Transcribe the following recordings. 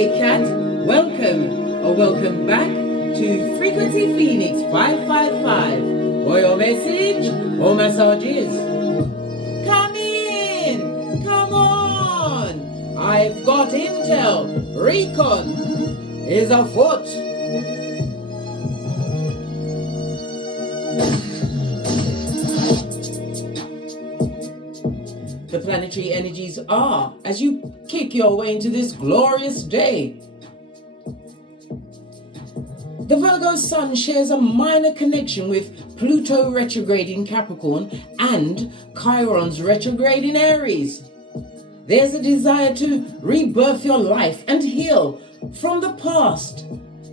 Big Cat. Welcome or welcome back to Frequency Phoenix 555. For your message or massages. Come in! Come on! I've got intel. Recon is afoot. The planetary energies are as you kick your way into this glorious day. The Virgo Sun shares a minor connection with Pluto retrograde in Capricorn and Chiron's retrograde in Aries. There's a desire to rebirth your life and heal from the past.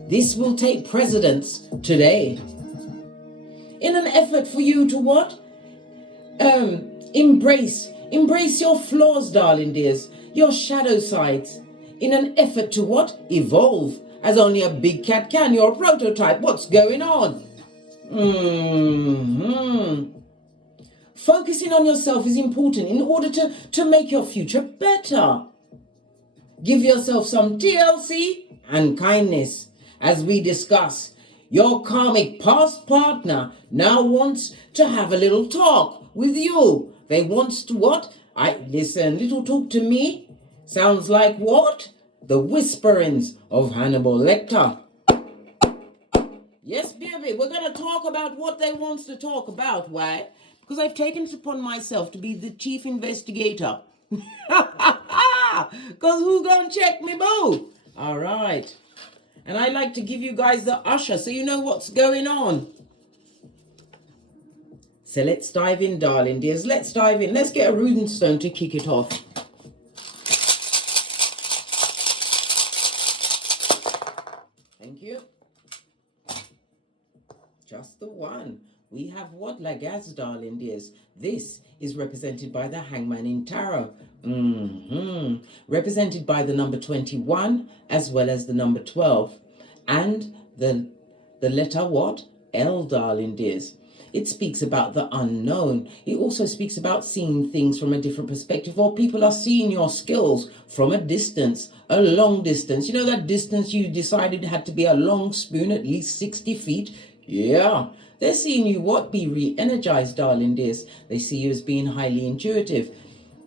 This will take precedence today. In an effort for you to what? Embrace your flaws, darling dears, your shadow sides. In an effort to what? Evolve. As only a big cat can. You're a prototype. What's going on? Focusing on yourself is important in order to make your future better. Give yourself some TLC and kindness. As we discuss, your karmic past partner now wants to have a little talk with you. They wants to what? Listen, little talk to me sounds like what? The whisperings of Hannibal Lecter. Yes, baby, we're going to talk about what they want to talk about. Why? Because I've taken it upon myself to be the chief investigator. Because who gonna check me, boo? All right. And I like to give you guys the usher so you know what's going on. So let's dive in, darling dears. Let's dive in. Let's get a rune stone to kick it off. Just the one. We have what, Lagaz, darling dears? This is represented by the Hangman in Tarot. Represented by the number 21 as well as the number 12. And the letter what? L, darling dears. It speaks about the unknown. It also speaks about seeing things from a different perspective, or people are seeing your skills from a distance, a long distance. You know that distance you decided had to be a long spoon, at least 60 feet? Yeah, they're seeing you what? Be re-energized, darling dears. They see you as being highly intuitive.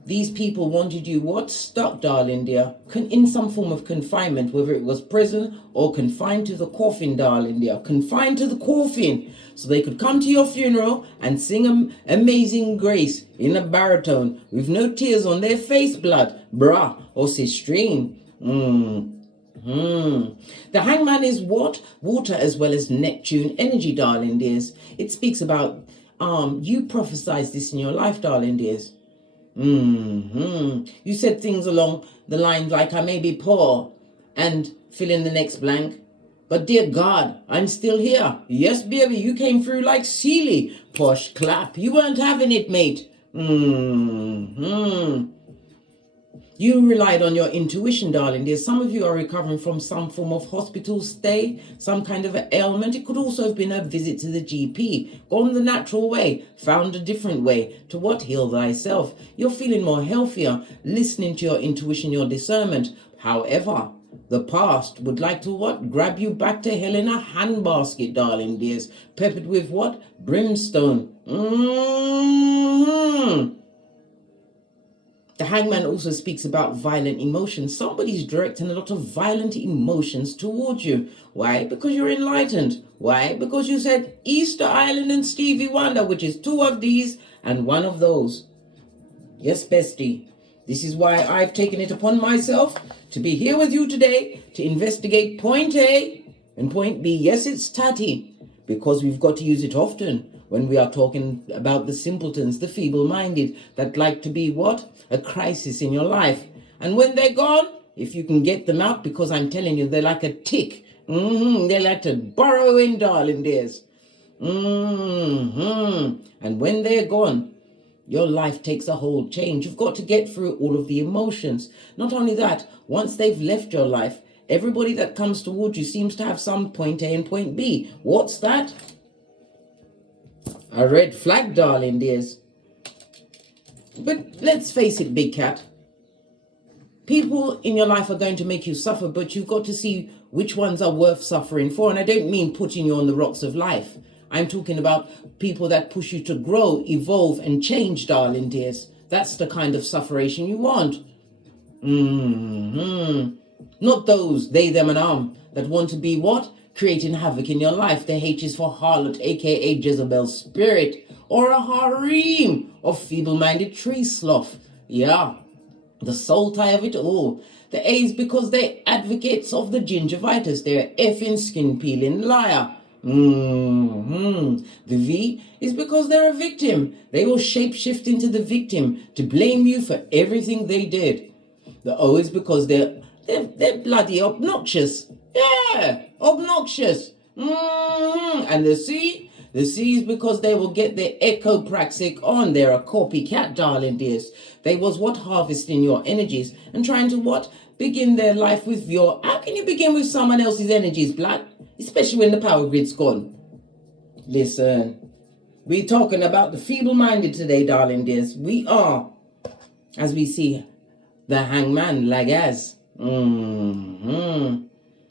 These people wanted you what? Stuck, darling dear, in some form of confinement, whether it was prison or confined to the coffin, darling dear. Confined to the coffin, so they could come to your funeral and sing Amazing Grace in a baritone with no tears on their face, blood, bruh, or sistrine. The Hangman is what? Water as well as Neptune energy, darling dears. It speaks about you prophesized this in your life, darling dears. You said things along the lines like, I may be poor, and fill in the next blank, but dear God, I'm still here. Yes, baby, you came through like Sealy. Posh clap. You weren't having it, mate. You relied on your intuition, darling dear. Some of you are recovering from some form of hospital stay, some kind of an ailment. It could also have been a visit to the GP. Gone the natural way, found a different way to what? Heal thyself. You're feeling more healthier, listening to your intuition, your discernment. However, the past would like to what? Grab you back to hell in a handbasket, darling dears. Peppered with what? Brimstone. The Hangman also speaks about violent emotions. Somebody's directing a lot of violent emotions towards you. Why? Because you're enlightened. Why? Because you said Easter Island and Stevie Wonder, which is two of these and one of those. Yes, bestie. This is why I've taken it upon myself to be here with you today to investigate point A and point B. Yes, it's tatty, because we've got to use it often when we are talking about the simpletons, the feeble-minded, that like to be what? A crisis in your life. And when they're gone, if you can get them out, because I'm telling you, they're like a tick. They like to burrow in, darling dears. And when they're gone, your life takes a whole change. You've got to get through all of the emotions. Not only that, once they've left your life, everybody that comes towards you seems to have some point A and point B. What's that? A red flag, darling dears. But let's face it, big cat. People in your life are going to make you suffer, but you've got to see which ones are worth suffering for. And I don't mean putting you on the rocks of life. I'm talking about people that push you to grow, evolve, and change, darling dears. That's the kind of sufferation you want. Not those, they, them, and that want to be what? Creating havoc in your life. The H is for harlot, aka Jezebel's spirit, or a harem of feeble-minded tree sloth. Yeah, the soul tie of it all. The A is because they're advocates of the gingivitis. They're effing skin-peeling liar. The V is because they're a victim. They will shape-shift into the victim to blame you for everything they did. The O is because they're bloody obnoxious. Yeah, obnoxious. And the C is because they will get their echopraxic on. They're a copycat, darling dears. They was what? Harvesting your energies and trying to what? Begin their life with your... How can you begin with someone else's energies, blood? Especially when the power grid's gone. Listen, we're talking about the feeble-minded today, darling dears. We are, as we see, the hangman, Lagaz.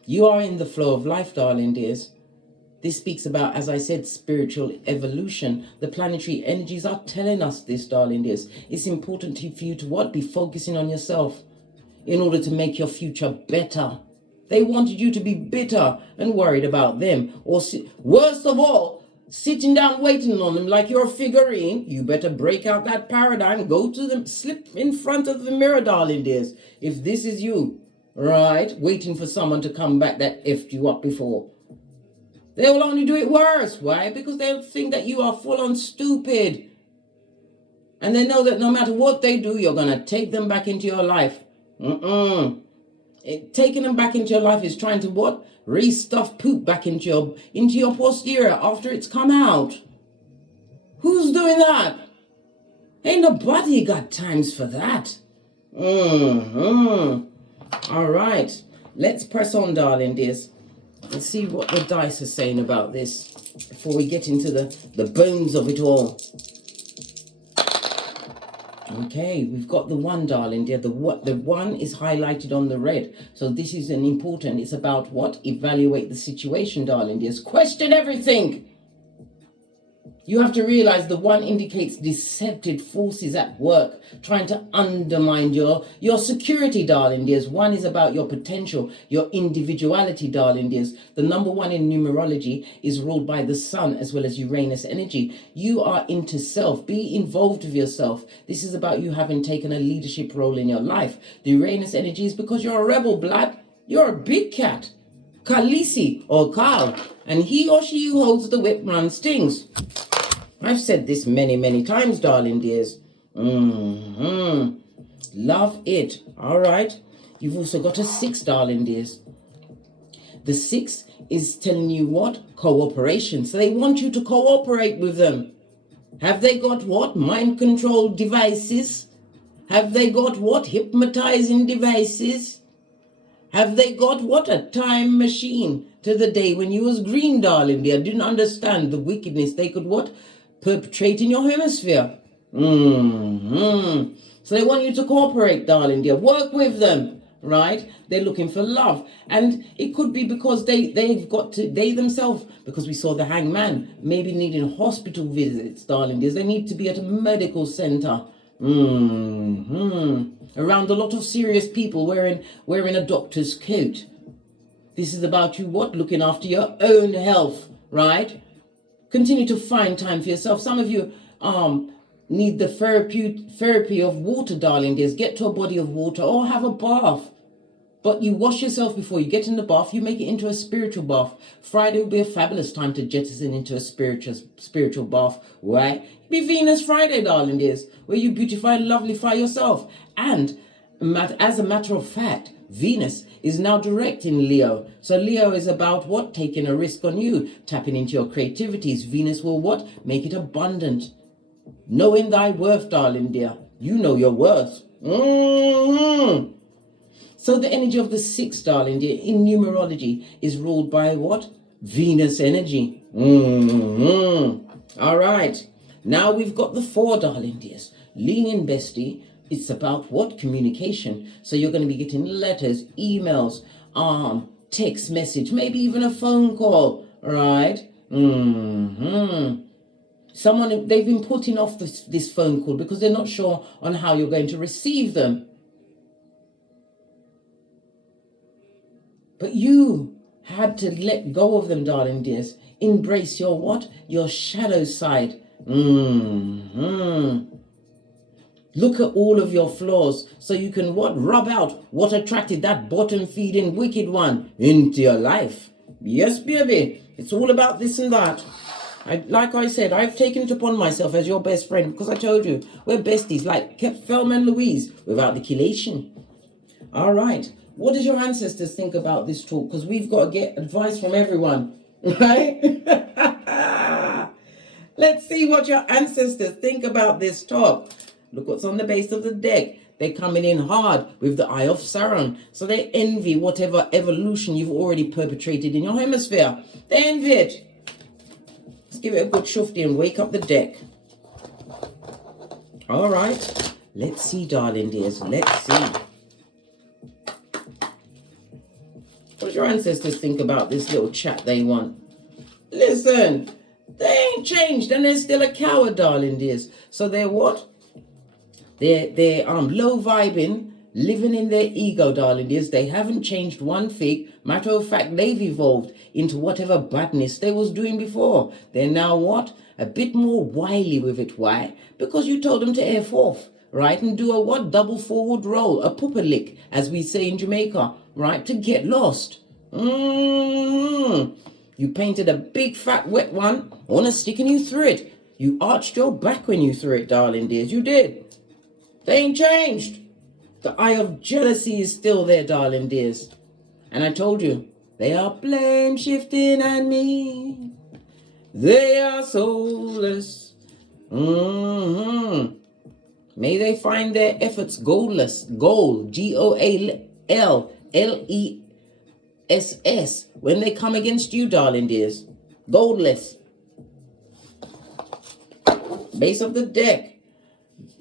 You are in the flow of life, darling dears. This speaks about, as I said, spiritual evolution. The planetary energies are telling us this, darling dears. It's important for you to what? Be focusing on yourself in order to make your future better. They wanted you to be bitter and worried about them. Or worst of all, sitting down waiting on them like you're a figurine. You better break out that paradigm. Go to them, slip in front of the mirror, darling dears. If this is you, right, waiting for someone to come back that effed you up before. They will only do it worse. Why? Because they'll think that you are full on stupid. And they know that no matter what they do, you're going to take them back into your life. Taking them back into your life is trying to what? Restuff poop back into your posterior after it's come out. Who's doing that? Ain't nobody got times for that. All right. Let's press on, darling dears. Let's see what the dice are saying about this before we get into the bones of it all. Okay, we've got the 1, darling dear. The 1 is highlighted on the red. So this is an important. It's about what? Evaluate the situation, darling dears. Question everything. You have to realize the 1 indicates deceptive forces at work, trying to undermine your security, darling dears. 1 is about your potential, your individuality, darling dears. The number 1 in numerology is ruled by the sun as well as Uranus energy. You are into self. Be involved with yourself. This is about you having taken a leadership role in your life. The Uranus energy is because you're a rebel, blood. You're a big cat. Khaleesi or Khal. And he or she who holds the whip runs things. I've said this many, many times, darling dears. Love it. All right. You've also got a 6, darling dears. The 6 is telling you what? Cooperation. So they want you to cooperate with them. Have they got what? Mind control devices? Have they got what? Hypnotizing devices? Have they got what? A time machine to the day when you was green, darling dear. Didn't understand the wickedness they could what? Perpetrate in your hemisphere. So they want you to cooperate, darling dear. Work with them, right? They're looking for love. And it could be because they themselves, because we saw the hangman, maybe needing hospital visits, darling dears. They need to be at a medical center. Around a lot of serious people wearing a doctor's coat. This is about you what? Looking after your own health, right? Continue to find time for yourself. Some of you need the therapy of water, darling dears. Get to a body of water or have a bath. But you wash yourself before you get in the bath. You make it into a spiritual bath. Friday will be a fabulous time to jettison into a spiritual bath. Why? Be Venus Friday, darling dears, where you beautify and lovelyfy yourself. And as a matter of fact, Venus is now direct in Leo. So Leo is about what? Taking a risk on you, tapping into your creativities. Venus will what? Make it abundant. Knowing thy worth, darling dear. You know your worth. So the energy of the 6, darling dear, in numerology is ruled by what? Venus energy. All right. Now we've got the 4, darling dears. Lean in, bestie. It's about what? Communication. So you're going to be getting letters, emails, text message, maybe even a phone call, right? Someone, they've been putting off this phone call because they're not sure on how you're going to receive them. But you had to let go of them, darling dears. Embrace your what? Your shadow side. Look at all of your flaws so you can what? Rub out what attracted that bottom feeding wicked one into your life. Yes, baby. It's all about this and that. Like I said, I've taken it upon myself as your best friend because I told you we're besties like Thelma and Louise without the chelation. All right. What does your ancestors think about this talk? Because we've got to get advice from everyone, right? Let's see what your ancestors think about this talk. Look what's on the base of the deck. They're coming in hard with the Eye of Sauron. So they envy whatever evolution you've already perpetrated in your hemisphere. They envy it. Let's give it a good shufty and wake up the deck. All right. Let's see, darling dears. Let's see. What do your ancestors think about this little chat they want? Listen, they ain't changed and they're still a coward, darling dears. So they're what? They're low vibing, living in their ego, darling dears. They haven't changed one fig. Matter of fact, they've evolved into whatever badness they was doing before. They're now what? A bit more wily with it. Why? Because you told them to F off, right? And do a what? Double forward roll, a pooper lick, as we say in Jamaica, right? To get lost. You painted a big fat wet one on a stick and you threw it. You arched your back when you threw it, darling dears. You did. They ain't changed. The eye of jealousy is still there, darling dears. And I told you, they are blame shifting at me. They are soulless. May they find their efforts goalless. Goal, GOALLESS. When they come against you, darling dears. Goalless. Base of the deck.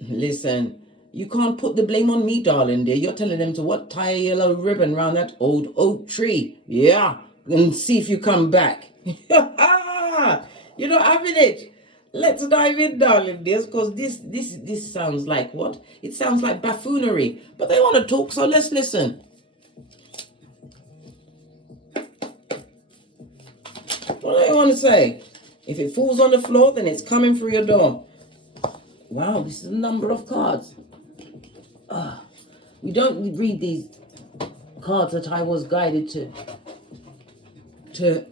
Listen. You can't put the blame on me, darling dear. You're telling them to what? Tie a yellow ribbon around that old oak tree. Yeah. And see if you come back. You're not having it. Let's dive in, darling dears, because this sounds like what? It sounds like buffoonery. But they want to talk, so let's listen. What do they want to say? If it falls on the floor, then it's coming through your door. Wow, this is a number of cards. We don't read these cards that I was guided to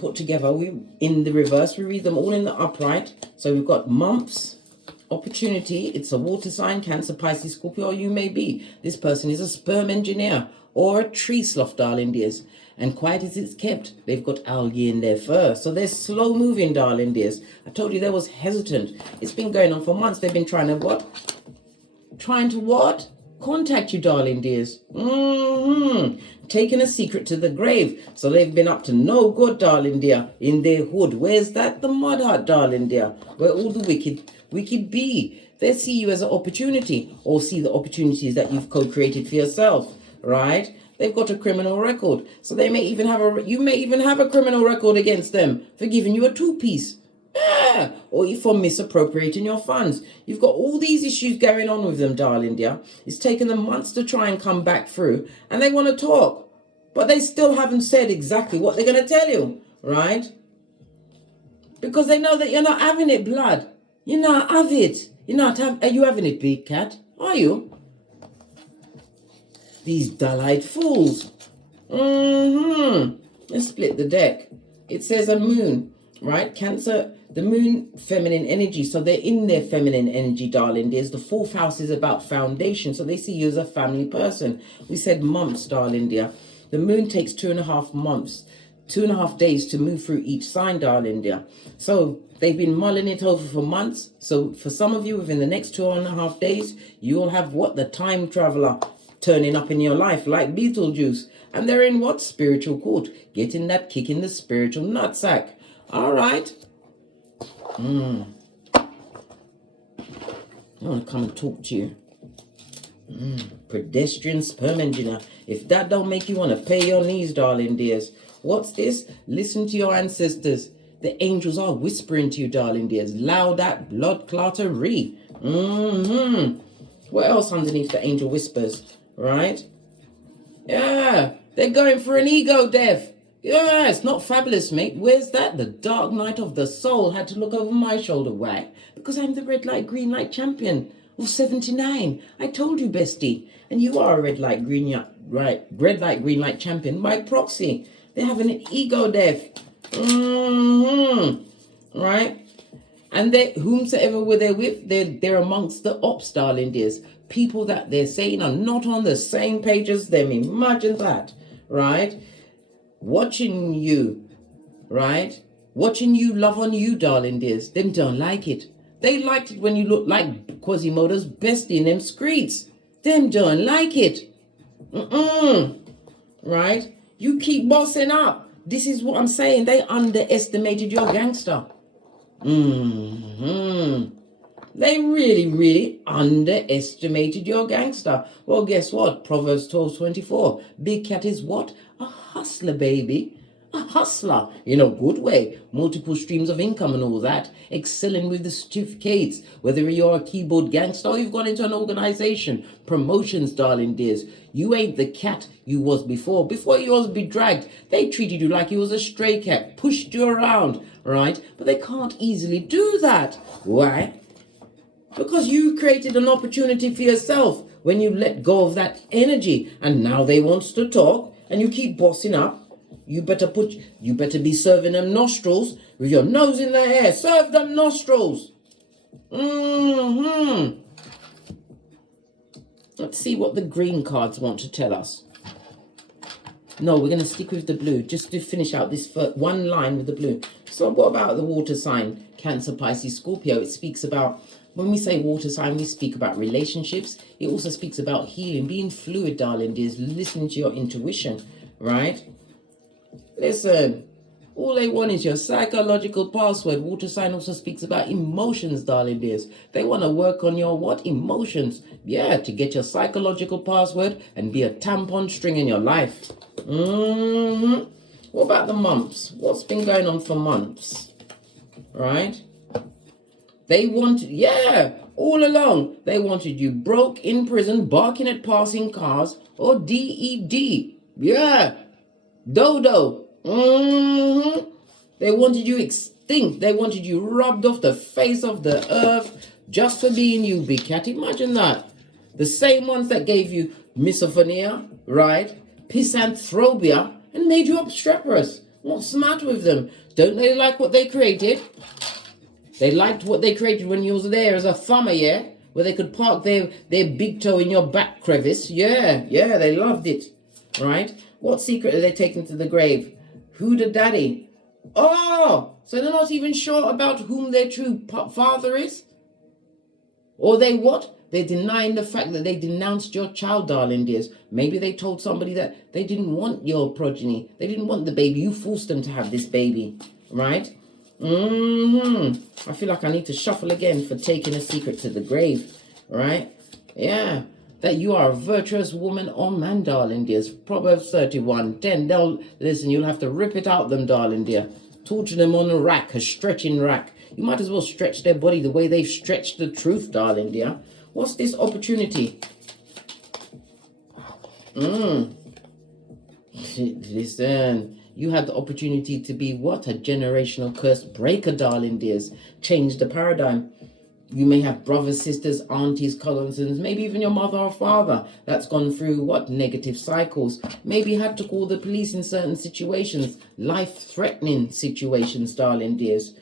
put together. We in the reverse. We read them all in the upright. So we've got months, opportunity. It's a water sign, Cancer, Pisces, Scorpio, or you may be. This person is a sperm engineer or a tree sloth, darling dears. And quiet as it's kept, they've got algae in their fur. So they're slow moving, darling dears. I told you they was hesitant. It's been going on for months. They've been trying to what? Trying to what? Contact you, darling dears. Taking a secret to the grave. So they've been up to no good, darling dear, in their hood. Where's that? The mud hut, darling dear. Where all the wicked be. They see you as an opportunity, or see the opportunities that you've co-created for yourself, right? They've got a criminal record. So they may even have you may even have a criminal record against them for giving you a two-piece. Yeah, or for misappropriating your funds. You've got all these issues going on with them, darling dear. It's taken them months to try and come back through, and they want to talk, but they still haven't said exactly what they're going to tell you, right? Because they know that you're not having it, blood. You're not having it. Are you having it, big cat? Are you? These dull-eyed fools. Let's split the deck. It says a moon, right? Cancer. The moon, feminine energy. So they're in their feminine energy, darling dears. The fourth house is about foundation. So they see you as a family person. We said months, darling dear. The moon takes 2.5 months, 2.5 days to move through each sign, darling dear. So they've been mulling it over for months. So for some of you, within the next 2.5 days, you'll have what? The time traveler turning up in your life like Beetlejuice. And they're in what? Spiritual court. Getting that kick in the spiritual nutsack. All right. I want to come and talk to you. Pedestrian sperm engineer. If that don't make you want to pay your knees, darling dears. What's this? Listen to your ancestors. The angels are whispering to you, darling dears. Loud at blood clottery. What else underneath the angel whispers? Right? Yeah, they're going for an ego death. Yeah, it's not fabulous, mate. Where's that? The dark night of the soul had to look over my shoulder. Why? Because I'm the red light, green light champion of 79. I told you, bestie. And you are a red light, green light champion by proxy. They're having an ego death. Right? And they, whomsoever were they with, they're amongst the ops, darling dears. People that they're saying are not on the same page as them. Imagine that, right? Watching you, right? Watching you love on you, darling dears. Them don't like it. They liked it when you looked like Quasimodo's bestie in them streets. Them don't like it. Right? You keep bossing up. This is what I'm saying. They underestimated your gangster. They really, really underestimated your gangster. Well, guess what? Proverbs 12:24. Big Cat is what? A hustler, baby. A hustler in a good way. Multiple streams of income and all that. Excelling with the certificates. Whether you're a keyboard gangster or you've gone into an organization. Promotions, darling dears. You ain't the cat you was before. Before you was bedragged, they treated you like you was a stray cat. Pushed you around, right? But they can't easily do that. Why? Because you created an opportunity for yourself when you let go of that energy. And now they want to talk and you keep bossing up. You better be serving them nostrils with your nose in the air. Serve them nostrils. Let's see what the green cards want to tell us. No, we're going to stick with the blue just to finish out this one line with the blue. So what about the water sign? Cancer, Pisces, Scorpio. It speaks about, when we say water sign, we speak about relationships. It also speaks about healing, being fluid, darling dears, listening to your intuition, right? Listen, all they want is your psychological password. Water sign also speaks about emotions, darling dears. They want to work on your what? Emotions. Yeah, to get your psychological password and be a tampon string in your life. What about the months? What's been going on for months? Right? They wanted, yeah, all along, they wanted you broke in prison, barking at passing cars, or DED. Yeah, dodo. They wanted you extinct. They wanted you rubbed off the face of the earth just for being you, big cat. Imagine that. The same ones that gave you misophonia, right? Pisanthropia, and made you obstreperous. What's the matter with them? Don't they like what they created? They liked what they created when you was there as a thumber, yeah? Where they could park their big toe in your back crevice. Yeah, they loved it, right? What secret are they taking to the grave? Who the daddy? Oh, so they're not even sure about whom their true father is? Or they what? They're denying the fact that they denounced your child, darling dears. Maybe they told somebody that they didn't want your progeny. They didn't want the baby. You forced them to have this baby, right? I feel like I need to shuffle again for taking a secret to the grave, right? Yeah. That you are a virtuous woman or man, darling dears. Proverbs 31:10. Listen, you'll have to rip it out them, darling dear. Torture them on a rack, a stretching rack. You might as well stretch their body the way they've stretched the truth, darling dear. What's this opportunity? Listen, you had the opportunity to be what? A generational curse breaker, darling dears. Change the paradigm. You may have brothers, sisters, aunties, cousins, maybe even your mother or father that's gone through what? Negative cycles. Maybe you had to call the police in certain situations, life-threatening situations, darling dears.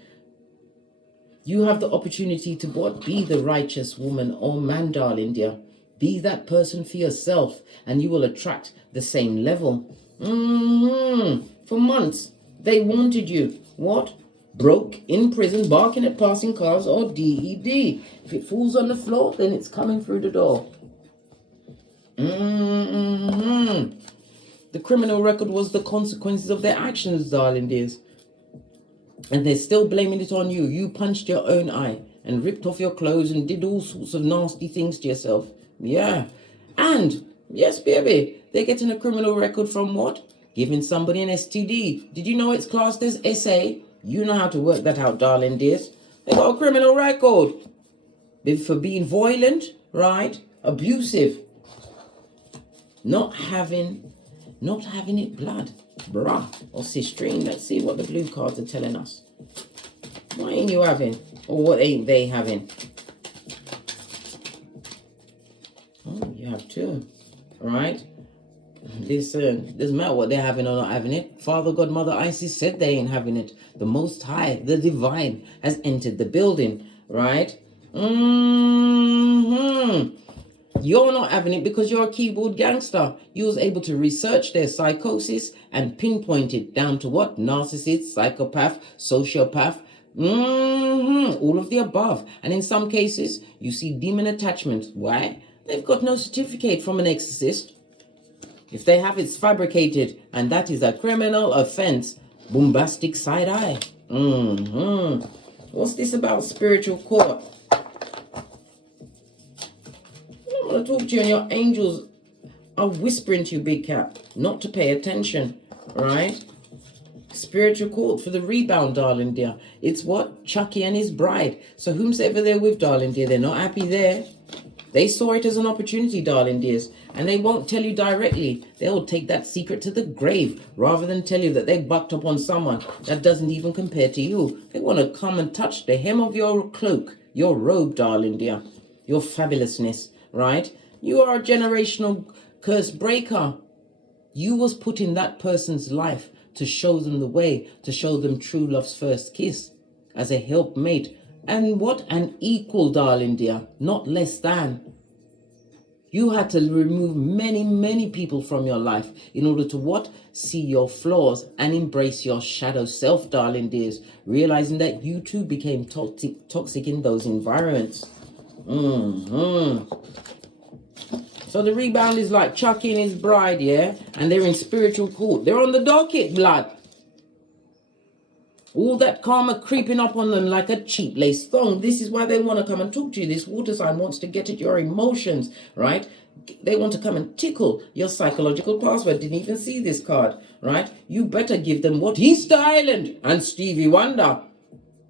You have the opportunity to what? Be the righteous woman or man, darling dear. Be that person for yourself and you will attract the same level. For months, they wanted you. What? Broke, in prison, barking at passing cars, or DED. If it falls on the floor, then it's coming through the door. The criminal record was the consequences of their actions, darling dears. And they're still blaming it on you. You punched your own eye and ripped off your clothes and did all sorts of nasty things to yourself. Yeah. And, yes, baby, they're getting a criminal record from what? Giving somebody an STD. Did you know it's classed as SA? You know how to work that out, darling dears. They got a criminal record for being violent, right? Abusive. Not having it blood. Bruh. Or sistrine. Let's see what the blue cards are telling us. What ain't you having? Or what ain't they having? Oh, you have two. Right? Listen, doesn't matter what they're having or not having it. Father, God, Mother, Isis said they ain't having it. The Most High, the Divine, has entered the building, right? You're not having it because you're a keyboard gangster. You was able to research their psychosis and pinpoint it down to what? Narcissist, psychopath, sociopath, all of the above. And in some cases, you see demon attachment. Why? They've got no certificate from an exorcist. If they have, it's fabricated, and that is a criminal offense. Bombastic side eye. What's this about spiritual court? I want to talk to you, and your angels are whispering to you, big cat, not to pay attention, right? Spiritual court for the rebound, darling dear. It's what? Chucky and his bride. So whomsoever they're with, darling dear, they're not happy there. They saw it as an opportunity, darling dears, and they won't tell you directly. They'll take that secret to the grave rather than tell you that they bucked up on someone that doesn't even compare to you. They want to come and touch the hem of your cloak, your robe, darling dear, your fabulousness, right? You are a generational curse breaker. You was put in that person's life to show them the way, to show them true love's first kiss as a helpmate. And what? An equal, darling dear, not less than. You had to remove many, many people from your life in order to what? See your flaws and embrace your shadow self, darling dears, realizing that you too became toxic in those environments. So the rebound is like Chucky and his bride, yeah? And they're in spiritual court. They're on the docket, blood. All that karma creeping up on them like a cheap lace thong. This is why they want to come and talk to you. This water sign wants to get at your emotions, right? They want to come and tickle your psychological password. Didn't even see this card, right? You better give them what? Easter Island and Stevie Wonder.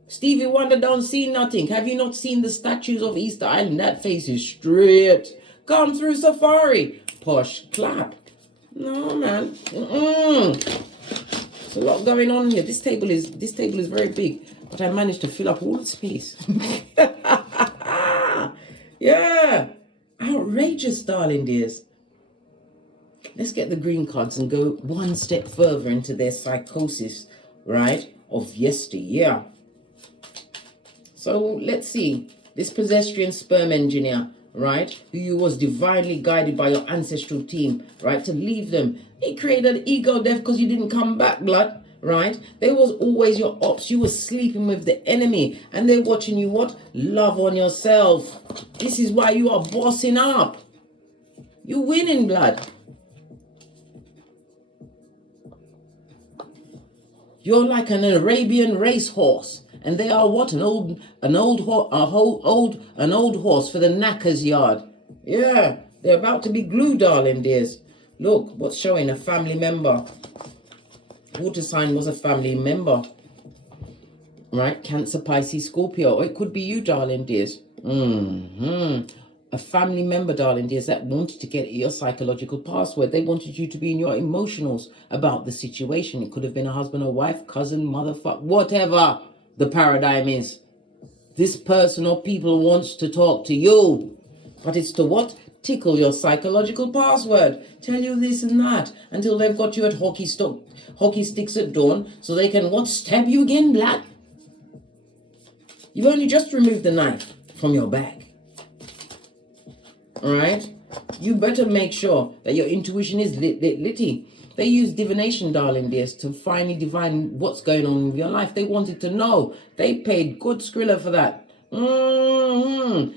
Stevie Wonder don't see nothing. Have you not seen the statues of Easter Island? That face is straight. Come through safari. Posh clap. No, man. A lot going on here. This table is very big, but I managed to fill up all the space. Yeah, outrageous, darling dears. Let's get the green cards and go one step further into their psychosis, right, of yesteryear. So let's see this pedestrian sperm engineer, right, who was divinely guided by your ancestral team, right, to leave them. He created ego death because you didn't come back, blood, right? They was always your ops. You were sleeping with the enemy, and they're watching you what? Love on yourself. This is why you are bossing up. You winning, blood. You're like an Arabian racehorse, and they are what? An old horse for the knacker's yard. Yeah, they're about to be glued, darling dears. Look, what's showing? A family member. Water sign was a family member. Right? Cancer, Pisces, Scorpio. Or it could be you, darling dears. A family member, darling dears, that wanted to get your psychological password. They wanted you to be in your emotionals about the situation. It could have been a husband or wife, cousin, motherfucker, whatever the paradigm is. This person or people wants to talk to you. But it's to what? Tickle your psychological password, tell you this and that, until they've got you at hockey sticks at dawn, so they can what? Stab you again, black. You've only just removed the knife from your bag. Alright? You better make sure that your intuition is litty. They use divination, darling dears, to finally divine what's going on in your life. They wanted to know. They paid good Skrilla for that.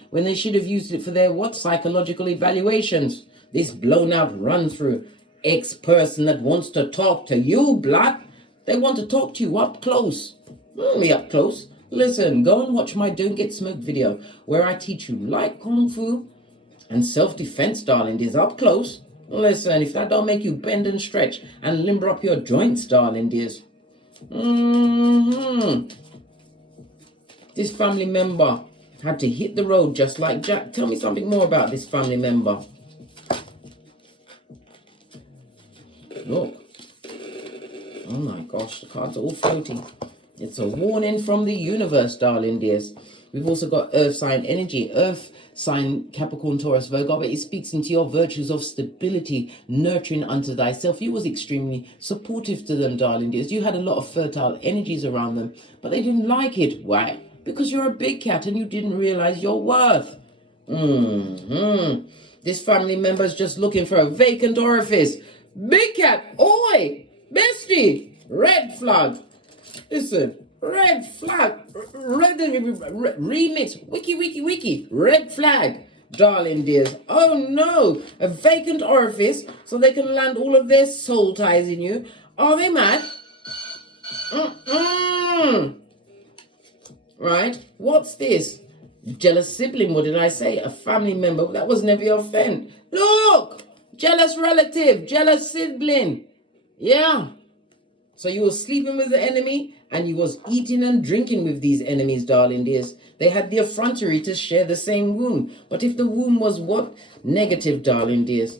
When they should have used it for their what? Psychological evaluations. This blown out run through ex-person that wants to talk to you, blood. They want to talk to you up close. Me up close. Listen, go and watch my Don't Get Smoked video, where I teach you light kung fu And self-defense, darling dears, up close. Listen, if that don't make you bend and stretch and limber up your joints, darling dears. This family member had to hit the road just like Jack. Tell me something more about this family member. Look. Oh my gosh, the cards are all floating. It's a warning from the universe, darling dears. We've also got earth sign energy. Earth sign, Capricorn, Taurus, Virgo. But it speaks into your virtues of stability, nurturing unto thyself. You was extremely supportive to them, darling dears. You had a lot of fertile energies around them, but they didn't like it. Why? Because you're a big cat and you didn't realize your worth. This family member is just looking for a vacant orifice. Big cat, oi, bestie, red flag. Listen, red flag, red remix, wiki, red flag, darling dears. Oh no, a vacant orifice so they can land all of their soul ties in you. Are they mad? Right, what's this? Jealous sibling, what did I say? A family member, that was never your friend. Look, jealous relative, jealous sibling. Yeah. So you were sleeping with the enemy and you was eating and drinking with these enemies, darling dears. They had the effrontery to share the same womb. But if the womb was what? Negative, darling dears.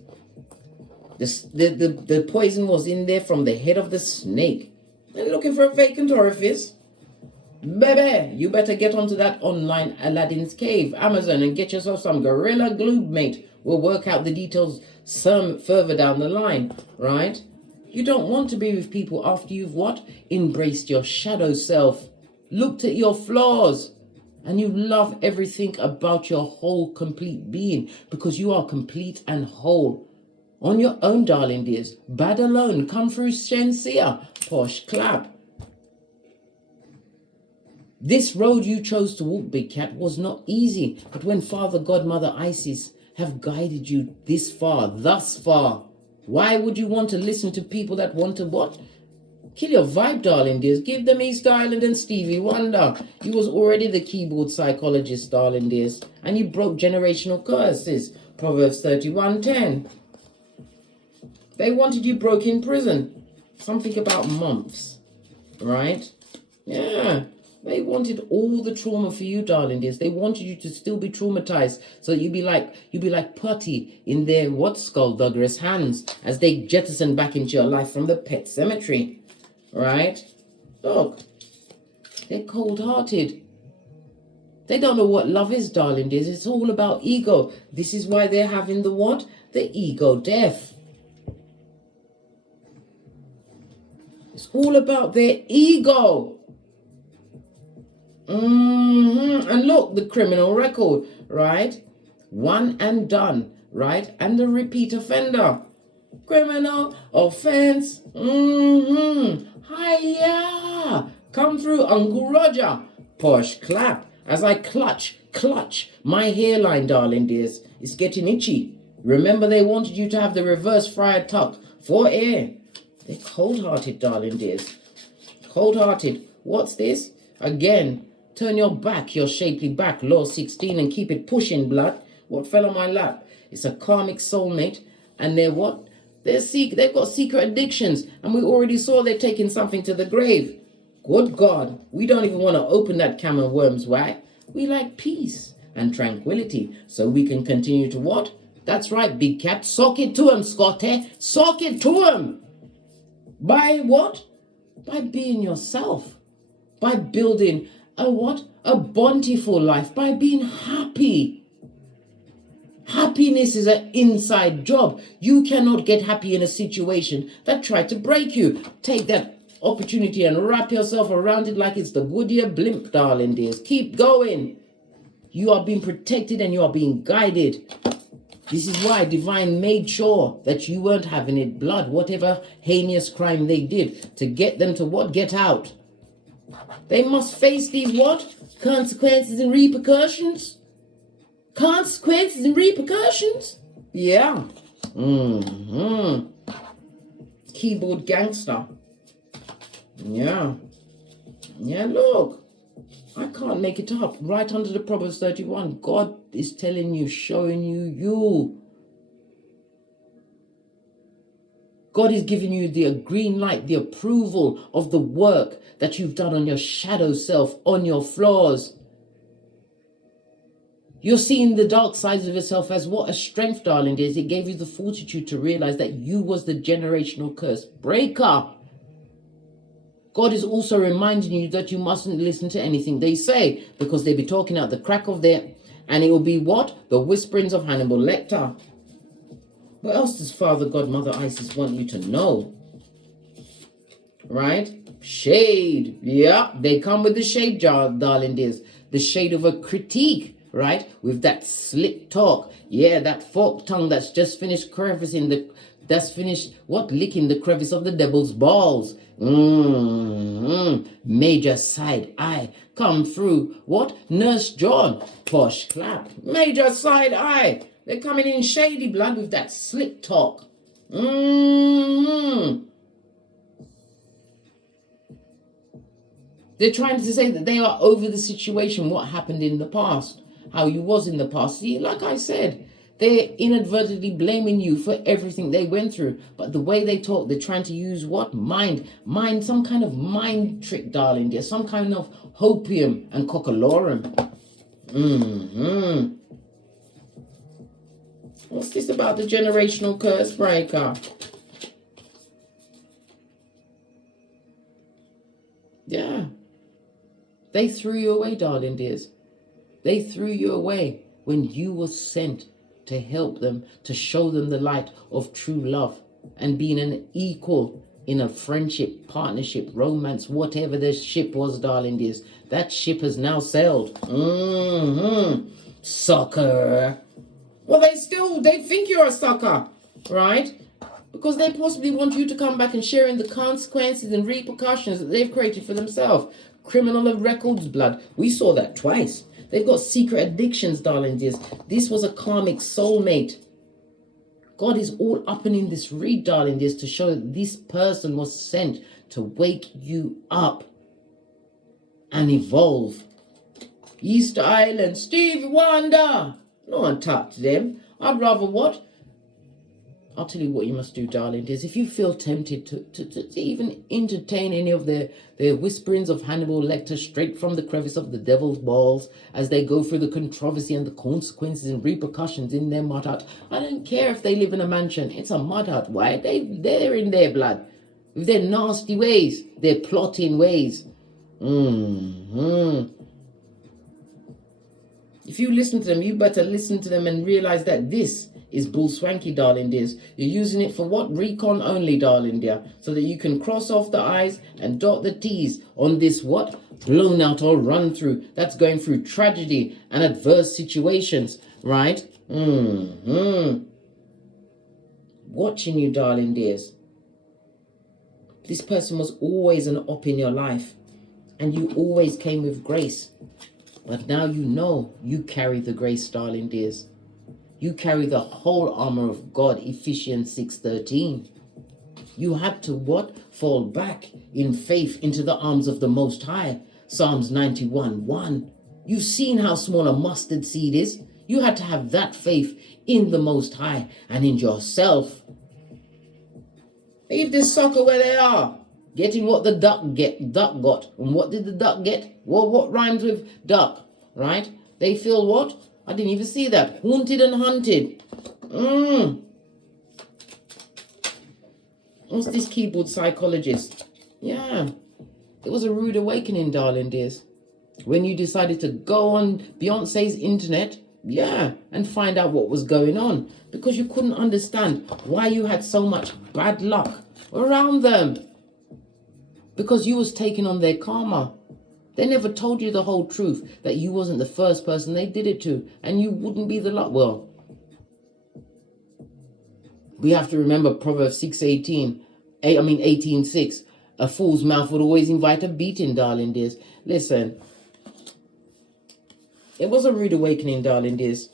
The poison was in there from the head of the snake. And looking for a vacant orifice. Baby, you better get onto that online Aladdin's Cave, Amazon, and get yourself some Gorilla Glue, mate. We'll work out the details some further down the line, right? You don't want to be with people after you've what? Embraced your shadow self, looked at your flaws, and you love everything about your whole complete being because you are complete and whole. On your own, darling dears. Bad alone. Come through Shensia. Posh clap. This road you chose to walk, big cat, was not easy. But when Father, God, Mother Isis have guided you this far, thus far, why would you want to listen to people that want to what? Kill your vibe, darling dears. Give them East Island and Stevie Wonder. You was already the keyboard psychologist, darling dears. And you broke generational curses. Proverbs 31:10. They wanted you broke in prison. Something about months. Right? Yeah. They wanted all the trauma for you, darling dears. They wanted you to still be traumatized, so you'd be like putty in their skullduggerous hands as they jettison back into your life from the pet cemetery. Right? Look, they're cold-hearted. They don't know what love is, darling dears. It's all about ego. This is why they're having the what? The ego death. It's all about their ego. And look, the criminal record, right? One and done, right? And the repeat offender. Criminal offense. Hiya. Come through, Uncle Roger. Posh clap. As I clutch my hairline, darling dears. It's getting itchy. Remember, they wanted you to have the reverse friar tuck for air. They're cold-hearted, darling dears. Cold-hearted. What's this? Again. Turn your back, your shapely back, law 16, and keep it pushing, blood. What fell on my lap? It's a karmic soulmate, and they're what? They've got secret addictions, and we already saw they're taking something to the grave. Good God, we don't even want to open that can of worms, why? We like peace and tranquility, so we can continue to what? That's right, big cat, sock it to him, Scotty, sock it to him. By what? By being yourself, by building a what? A bountiful life, by being happy. Happiness is an inside job. You cannot get happy in a situation that tried to break you. Take that opportunity and wrap yourself around it like it's the Goodyear blimp, darling dears. Keep going. You are being protected and you are being guided. This is why Divine made sure that you weren't having it blood, whatever heinous crime they did, to get them to what? Get out. They must face these what? Consequences and repercussions. Consequences and repercussions? Yeah. Keyboard gangster. Yeah. Yeah, look. I can't make it up. Right under the Proverbs 31. God is telling you, showing you you. God is giving you the green light, the approval of the work that you've done on your shadow self, on your flaws. You're seeing the dark sides of yourself as what a strength, darling, is. It gave you the fortitude to realize that you was the generational curse breaker. God is also reminding you that you mustn't listen to anything they say, because they be talking out the crack of their, and it will be what? The whisperings of Hannibal Lecter. What else does Father God, Mother Isis want you to know? Right? Shade. Yeah, they come with the shade, darling dears. The shade of a critique, right? With that slick talk. Yeah, that forked tongue that's just finished licking the crevice of the devil's balls. Major side eye. Come through. What? Nurse John. Posh clap. Major side eye. They're coming in shady blood with that slick talk. They're trying to say that they are over the situation, what happened in the past, how you was in the past. See, like I said, they're inadvertently blaming you for everything they went through. But the way they talk, they're trying to use what? Mind, some kind of mind trick, darling dear. Some kind of hopium and cockalorum. What's this about the generational curse breaker? Yeah. They threw you away, darling dears. They threw you away when you were sent to help them, to show them the light of true love and being an equal in a friendship, partnership, romance, whatever the ship was, darling dears. That ship has now sailed. Sucker. Well, they think you're a sucker, right? Because they possibly want you to come back and share in the consequences and repercussions that they've created for themselves. Criminal of records blood. We saw that twice. They've got secret addictions, darling dears. This was a karmic soulmate. God is all up and in this read, darling dears, to show that this person was sent to wake you up and evolve. Easter Island, Stevie Wonder. No one touched them. I'd rather what? I'll tell you what you must do, darling dears. If you feel tempted to even entertain any of their whisperings of Hannibal Lecter straight from the crevice of the devil's balls as they go through the controversy and the consequences and repercussions in their mud hut. I don't care if they live in a mansion. It's a mud hut. Why? They're in their blood. With their nasty ways. Their plotting ways. If you listen to them, you better listen to them and realize that this is bull swanky, darling dears. You're using it for what? Recon only, darling dear. So that you can cross off the I's and dot the T's on this what? Blown out or run through. That's going through tragedy and adverse situations, right? Watching you, darling dears. This person was always an op in your life. And you always came with grace. But now you know you carry the grace, darling dears. You carry the whole armor of God, Ephesians 6:13. You had to what? Fall back in faith into the arms of the Most High, Psalms 91:1. You've seen how small a mustard seed is. You had to have that faith in the Most High and in yourself. Leave this sucker where they are. Getting what the duck got. And what did the duck get? Well, what rhymes with duck, right? They feel what? I didn't even see that. Haunted and hunted. What's this keyboard psychologist? Yeah. It was a rude awakening, darling dears. When you decided to go on Beyonce's internet, yeah, and find out what was going on. Because you couldn't understand why you had so much bad luck around them. Because you was taking on their karma. They never told you the whole truth, that you wasn't the first person they did it to, and you wouldn't be the luck. Well, we have to remember Proverbs 18:6. A fool's mouth would always invite a beating, darling dears. Listen, it was a rude awakening, darling dears,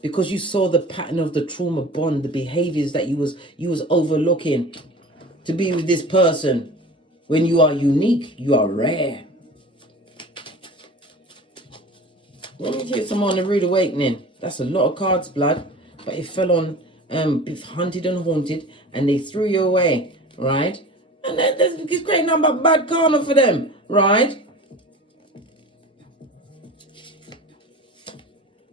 because you saw the pattern of the trauma bond, the behaviors that you was overlooking to be with this person. When you are unique, you are rare. Let me get some on the Rude Awakening. That's a lot of cards, blood. But it fell on Hunted and Haunted, and they threw you away, right? And it's creating nothing but bad karma for them, right?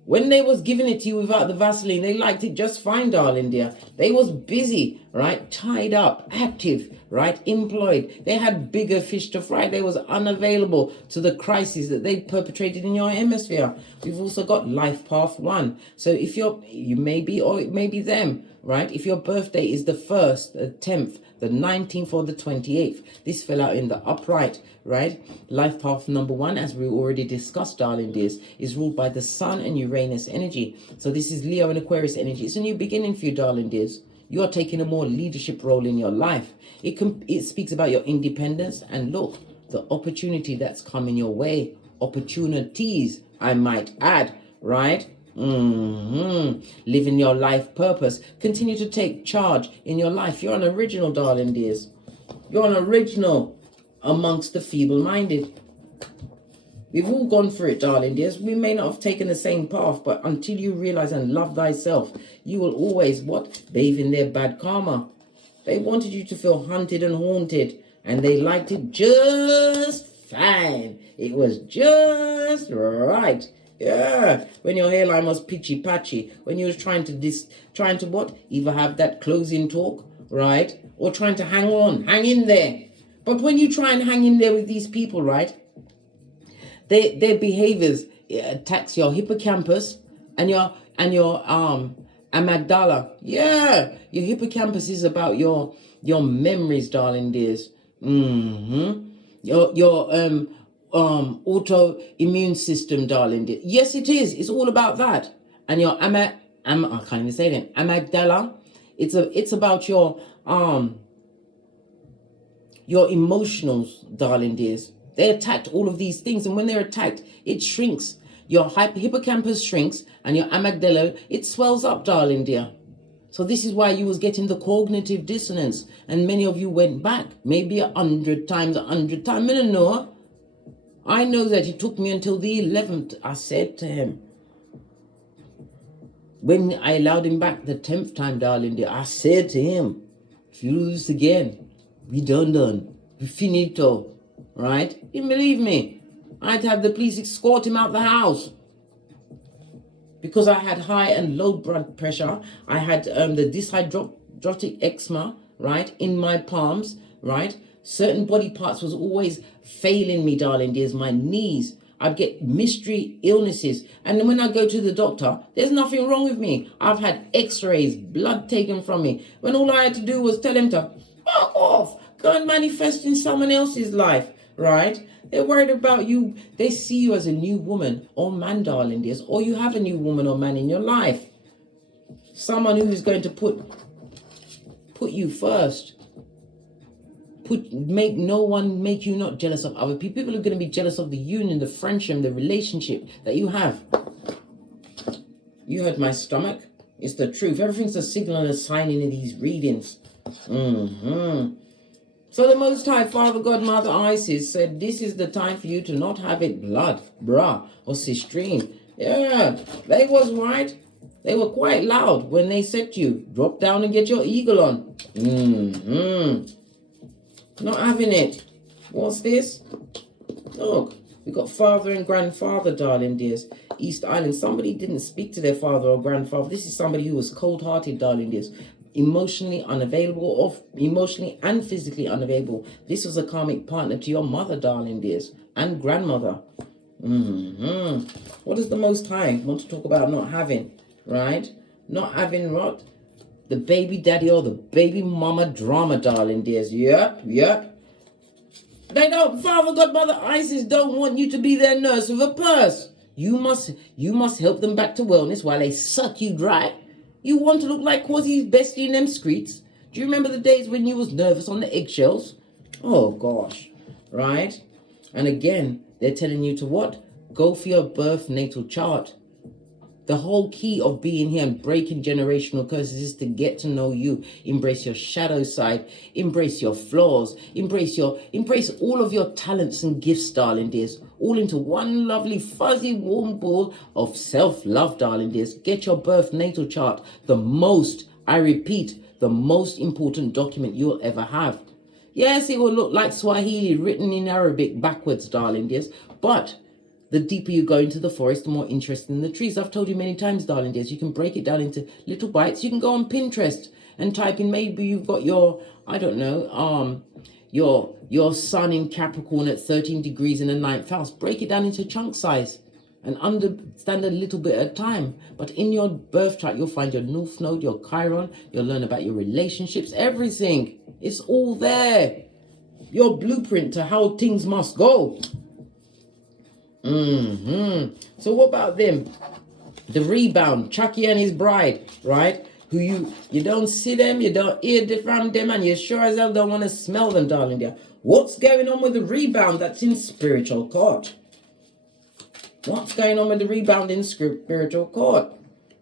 When they was giving it to you without the Vaseline, they liked it just fine, darling dear. They was busy, right? Tied up, active, right? Employed. They had bigger fish to fry. They was unavailable to the crises that they perpetrated in your hemisphere. We've also got Life Path 1. So if you may be, or it may be them, right? If your birthday is the 1st, the 10th, the 19th, or the 28th, this fell out in the upright, right? Life path number 1, as we already discussed, darling dears, is ruled by the Sun and Uranus energy. So this is Leo and Aquarius energy. It's a new beginning for you, darling dears. You are taking a more leadership role in your life. It speaks about your independence, and look, the opportunity that's coming your way. Opportunities, I might add, right? Living your life purpose. Continue to take charge in your life. You're an original, darling dears. You're an original amongst the feeble-minded. We've all gone through it, darling dears. We may not have taken the same path, but until you realize and love thyself, you will always, bathe in their bad karma. They wanted you to feel hunted and haunted, and they liked it just fine. It was just right. Yeah, when your hairline was pitchy patchy, when you was trying to either have that closing talk, right, or trying to hang in there. But when you try and hang in there with these people, right, their behaviors attacks your hippocampus and your amygdala. Yeah, your hippocampus is about your memories, darling dears. Your autoimmune system, darling. Yes, it is. It's all about that. And your I can't even say that. Amygdala. It's about your emotionals, darling dears. They attacked all of these things, and when they're attacked, it shrinks. Your hippocampus shrinks, and your amygdala, it swells up, darling dear. So this is why you was getting the cognitive dissonance, and many of you went back, maybe 100 times. I don't know. I know that it took me until the 11th. I said to him, when I allowed him back the 10th time, darling dear, I said to him, if you do this again, we done. We finito. Right? He didn't believe me. I had to have the police escort him out the house. Because I had high and low blood pressure. I had the dihydrotic eczema, right, in my palms, right? Certain body parts was always failing me, darling dears. My knees. I'd get mystery illnesses. And then when I go to the doctor, there's nothing wrong with me. I've had x-rays, blood taken from me. When all I had to do was tell him to fuck off. Go and manifest in someone else's life, right? They're worried about you. They see you as a new woman or man, darling dears. Or you have a new woman or man in your life. Someone who is going to put you first. Make no one make you not jealous of other people. People are going to be jealous of the union, the friendship, the relationship that you have. You heard my stomach. It's the truth. Everything's a signal and a sign in these readings. So the Most High Father, God, Mother Isis said, this is the time for you to not have it blood, brah, or sistrine. Yeah, they was right. They were quite loud when they said to you, drop down and get your eagle on. Not having it. What's this? Look, we got father and grandfather, darling dears. East Island. Somebody didn't speak to their father or grandfather. This is somebody who was cold-hearted, darling dears. Emotionally unavailable, or emotionally and physically unavailable. This was a karmic partner to your mother, darling dears, and grandmother. What does the Most High want to talk about not having, right? Not having what? The baby daddy or the baby mama drama, darling dears. Yep. They don't, Father, Godmother Isis don't want you to be their nurse with a purse. You must help them back to wellness while they suck you dry. You want to look like Quasi's bestie in them streets? Do you remember the days when you was nervous on the eggshells? Oh, gosh. Right? And again, they're telling you to what? Go for your birth natal chart. The whole key of being here and breaking generational curses is to get to know you, embrace your shadow side, embrace your flaws, embrace all of your talents and gifts, darling dears, all into one lovely fuzzy warm ball of self-love, darling dears. Get your birth natal chart, I repeat, the most important document you'll ever have. Yes, it will look like Swahili written in Arabic backwards, darling dears, but the deeper you go into the forest, the more interesting the trees. I've told you many times, darling dears, you can break it down into little bites. You can go on Pinterest and type in, maybe you've got your, I don't know, your sun in Capricorn at 13 degrees in the 9th house. Break it down into chunk size and understand a little bit at a time. But in your birth chart, you'll find your North Node, your Chiron. You'll learn about your relationships, everything. It's all there. Your blueprint to how things must go. So what about them? The rebound, Chucky and his bride, right? Who you don't see them, you don't hear from them, and you sure as hell don't want to smell them, darling dear. What's going on with the rebound that's in spiritual court? What's going on with the rebound in spiritual court?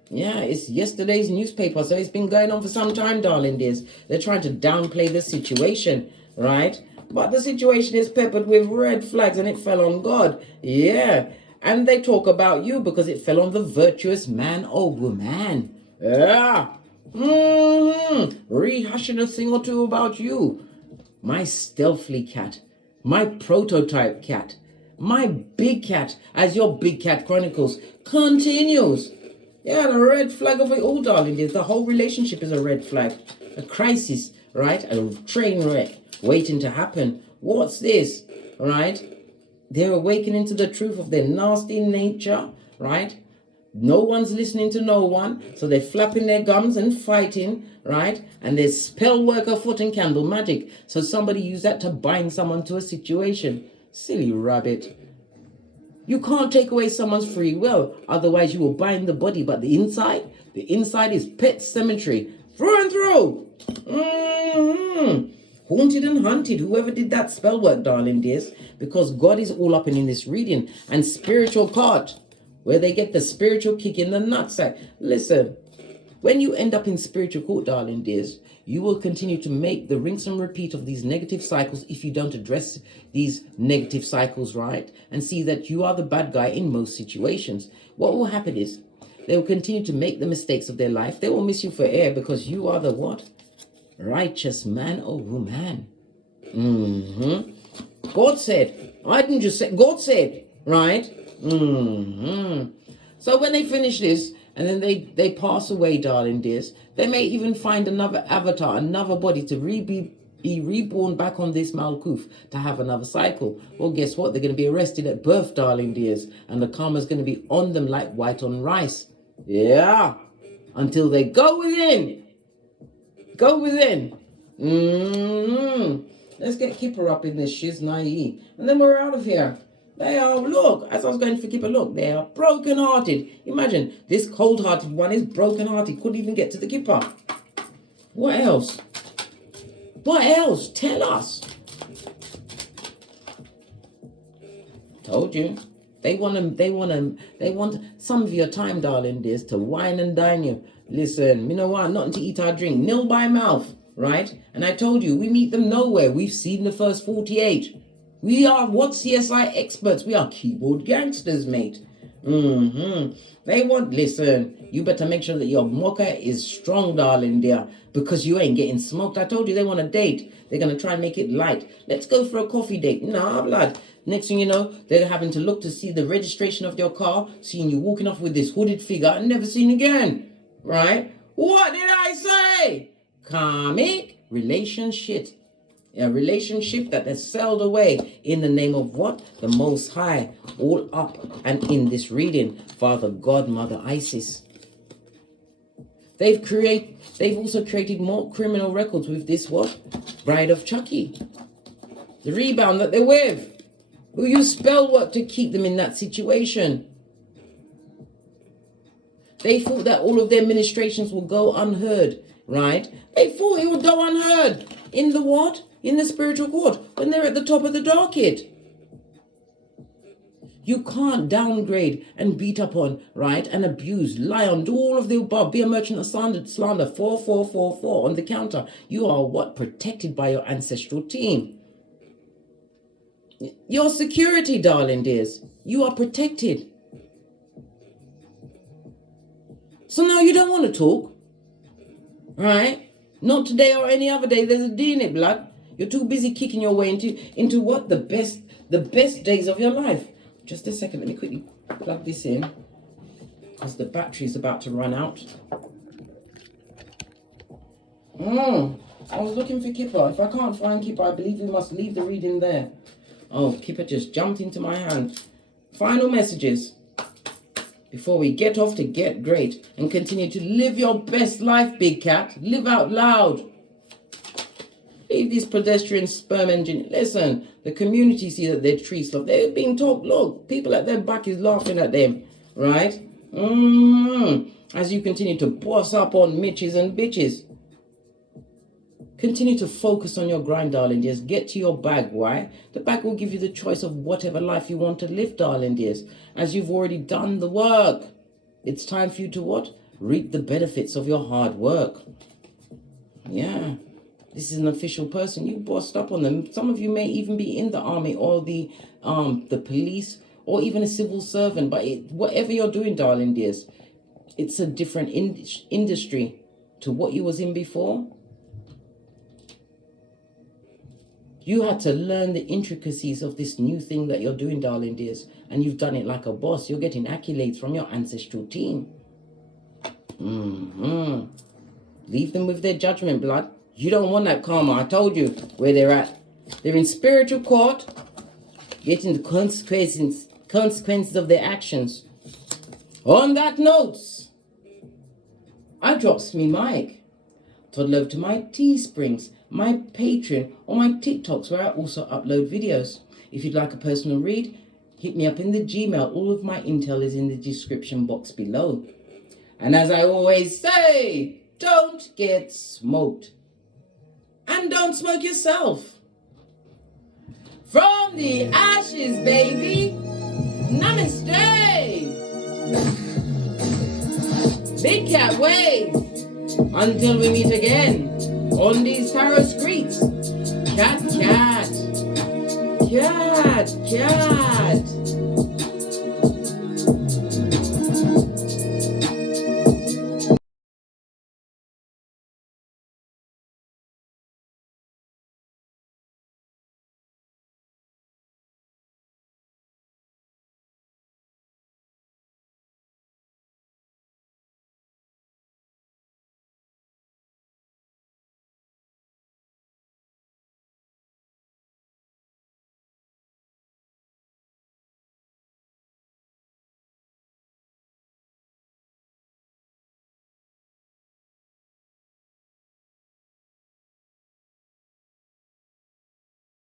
Yeah, it's yesterday's newspaper, so it's been going on for some time, darling dears. They're trying to downplay the situation, right? But the situation is peppered with red flags and it fell on God. Yeah. And they talk about you because it fell on the virtuous man or woman. Yeah. Rehashing a thing or two about you. My stealthily cat. My prototype cat. My big cat, as your Big Cat Chronicles continues. Yeah, the red flag of it all, darling. The whole relationship is a red flag. A crisis, right? A train wreck waiting to happen. What's this, right? They're awakening to the truth of their nasty nature, right? No one's listening to no one, so they're flapping their gums and fighting, right? And there's spell worker foot and candle magic, so somebody used that to bind someone to a situation. Silly rabbit. You can't take away someone's free will, otherwise you will bind the body, but the inside is pet cemetery, through and through. Haunted and hunted, whoever did that spell work, darling dears, because God is all up in this reading. And spiritual card, where they get the spiritual kick in the nutsack. Listen, when you end up in spiritual court, darling dears, you will continue to make the rinse and repeat of these negative cycles if you don't address these negative cycles, right? And see that you are the bad guy in most situations. What will happen is they will continue to make the mistakes of their life. They will miss you for air because you are the what? Righteous man or woman. God said. I didn't just say. God said. Right? So when they finish this, and then they pass away, darling dears, they may even find another avatar, another body to be reborn back on this Malkuth to have another cycle. Well, guess what? They're going to be arrested at birth, darling dears, and the karma's going to be on them like white on rice. Yeah. Until they go within. Go within. Let's get Kipper up in this shiznai. And then we're out of here. They are, look, as I was going for Kipper, look, they are broken-hearted. Imagine, this cold-hearted one is broken-hearted. Couldn't even get to the Kipper. What else? What else? Tell us. Told you. They want some of your time, darling dears, to wine and dine you. Listen, you know what? Nothing to eat or drink. Nil by mouth, right? And I told you, we meet them nowhere. We've seen the first 48. We are what CSI experts. We are keyboard gangsters, mate. They want, listen, you better make sure that your mocha is strong, darling dear, because you ain't getting smoked. I told you they want a date. They're going to try and make it light. Let's go for a coffee date. Nah, blood. Next thing you know, they're having to look to see the registration of your car, seeing you walking off with this hooded figure and never seen again. Right? What did I say? Karmic relationship. A relationship that has sailed away in the name of what? The Most High. All up and in this reading, Father God, Mother Isis. They've also created more criminal records with this what? Bride of Chucky. The rebound that they're with. Who use spell work to keep them in that situation. They thought that all of their ministrations will go unheard, right? They thought it would go unheard. In the what? In the spiritual court, when they're at the top of the dark. You can't downgrade and beat up on, right, and abuse, lie on, do all of the above, be a merchant of slander, 4444 on the counter. You are what? Protected by your ancestral team. Your security, darling dears. You are protected. So now you don't want to talk, right? Not today or any other day. There's a D in it, blood. You're too busy kicking your way into what? The best days of your life. Just a second, let me quickly plug this in, because the battery is about to run out. I was looking for Kipper. If I can't find Kipper, I believe we must leave the reading there. Oh, Kipper just jumped into my hand. Final messages before we get off to get great and continue to live your best life, big cat. Live out loud. Leave this pedestrian sperm engine. Listen, the community see that they're tree stuff. They're being told, look, people at their back is laughing at them, right? As you continue to boss up on Mitches and bitches. Continue to focus on your grind, darling dears. Get to your bag. Why? The bag will give you the choice of whatever life you want to live, darling dears. As you've already done the work. It's time for you to what? Reap the benefits of your hard work. Yeah. This is an official person. You bossed up on them. Some of you may even be in the army or the police or even a civil servant. But whatever you're doing, darling dears, it's a different industry to what you was in before. You had to learn the intricacies of this new thing that you're doing, darling dears. And you've done it like a boss. You're getting accolades from your ancestral team. Leave them with their judgment, blood. You don't want that karma. I told you where they're at. They're in spiritual court, getting the consequences of their actions. On that note, I drops me mic. Toddle over to my Teesprings, my Patreon, or my TikToks, where I also upload videos. If you'd like a personal read, hit me up in the Gmail. All of my intel is in the description box below. And as I always say, don't get smoked. And don't smoke yourself. From the ashes, baby. Namaste. Big cat wave. Until we meet again on these tarot streets. Cat, cat. Cat, cat.